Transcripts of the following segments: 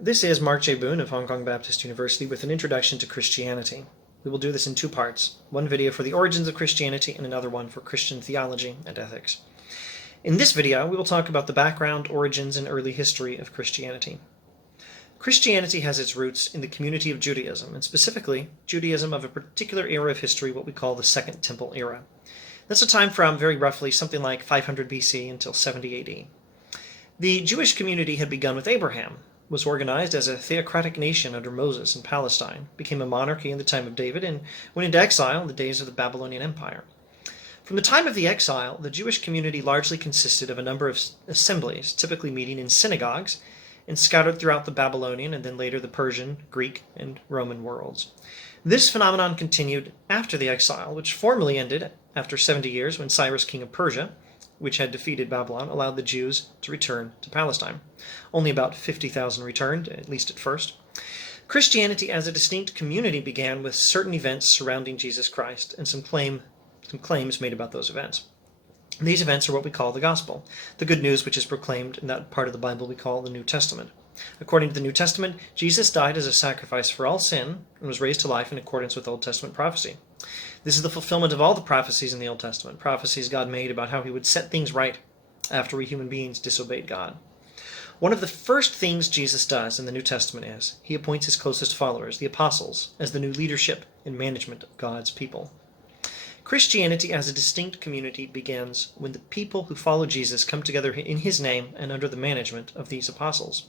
This is Mark J. Boone of Hong Kong Baptist University with an introduction to Christianity. We will do this in two parts, one video for the origins of Christianity and another one for Christian theology and ethics. In this video, we will talk about the background, origins, and early history of Christianity. Christianity has its roots in the community of Judaism, and specifically, Judaism of a particular era of history, what we call the Second Temple era. That's a time from, very roughly, something like 500 BC until 70 AD. The Jewish community had begun with Abraham, was organized as a theocratic nation under Moses in Palestine, became a monarchy in the time of David, and went into exile in the days of the Babylonian Empire. From the time of the exile, the Jewish community largely consisted of a number of assemblies, typically meeting in synagogues, and scattered throughout the Babylonian and then later the Persian, Greek, and Roman worlds. This phenomenon continued after the exile, which formally ended after 70 years when Cyrus, king of Persia, which had defeated Babylon, allowed the Jews to return to Palestine. Only about 50,000 returned, at least at first. Christianity as a distinct community began with certain events surrounding Jesus Christ and some claims made about those events. These events are what we call the gospel, the good news which is proclaimed in that part of the Bible we call the New Testament. According to the New Testament, Jesus died as a sacrifice for all sin and was raised to life in accordance with Old Testament prophecy. This is the fulfillment of all the prophecies in the Old Testament, prophecies God made about how he would set things right after we human beings disobeyed God. One of the first things Jesus does in the New Testament is he appoints his closest followers, the apostles, as the new leadership and management of God's people. Christianity as a distinct community begins when the people who follow Jesus come together in his name and under the management of these apostles.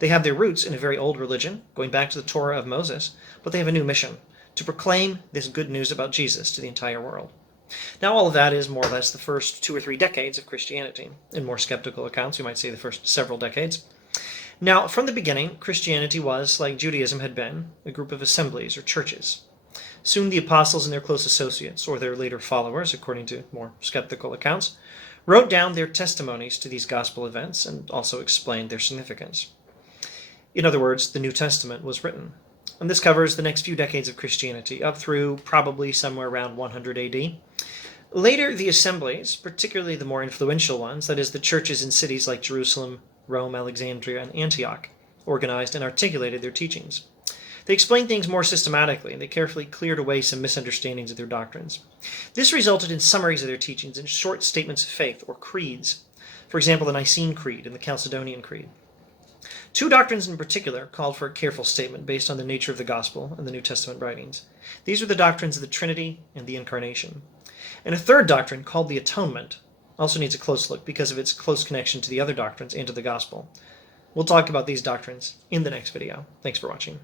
They have their roots in a very old religion, going back to the Torah of Moses, but they have a new mission, to proclaim this good news about Jesus to the entire world. Now all of that is more or less the first 2 or 3 decades of Christianity. In more skeptical accounts, we might say the first several decades. Now, from the beginning, Christianity was, like Judaism had been, a group of assemblies or churches. Soon the apostles and their close associates, or their later followers, according to more skeptical accounts, wrote down their testimonies to these gospel events and also explained their significance. In other words, the New Testament was written. And this covers the next few decades of Christianity, up through probably somewhere around 100 AD. Later, the assemblies, particularly the more influential ones, that is, the churches in cities like Jerusalem, Rome, Alexandria, and Antioch, organized and articulated their teachings. They explained things more systematically, and they carefully cleared away some misunderstandings of their doctrines. This resulted in summaries of their teachings and short statements of faith, or creeds. For example, the Nicene Creed and the Chalcedonian Creed. 2 doctrines in particular called for a careful statement based on the nature of the gospel and the New Testament writings. These were the doctrines of the Trinity and the Incarnation. And a third doctrine, called the Atonement, also needs a close look because of its close connection to the other doctrines and to the gospel. We'll talk about these doctrines in the next video. Thanks for watching.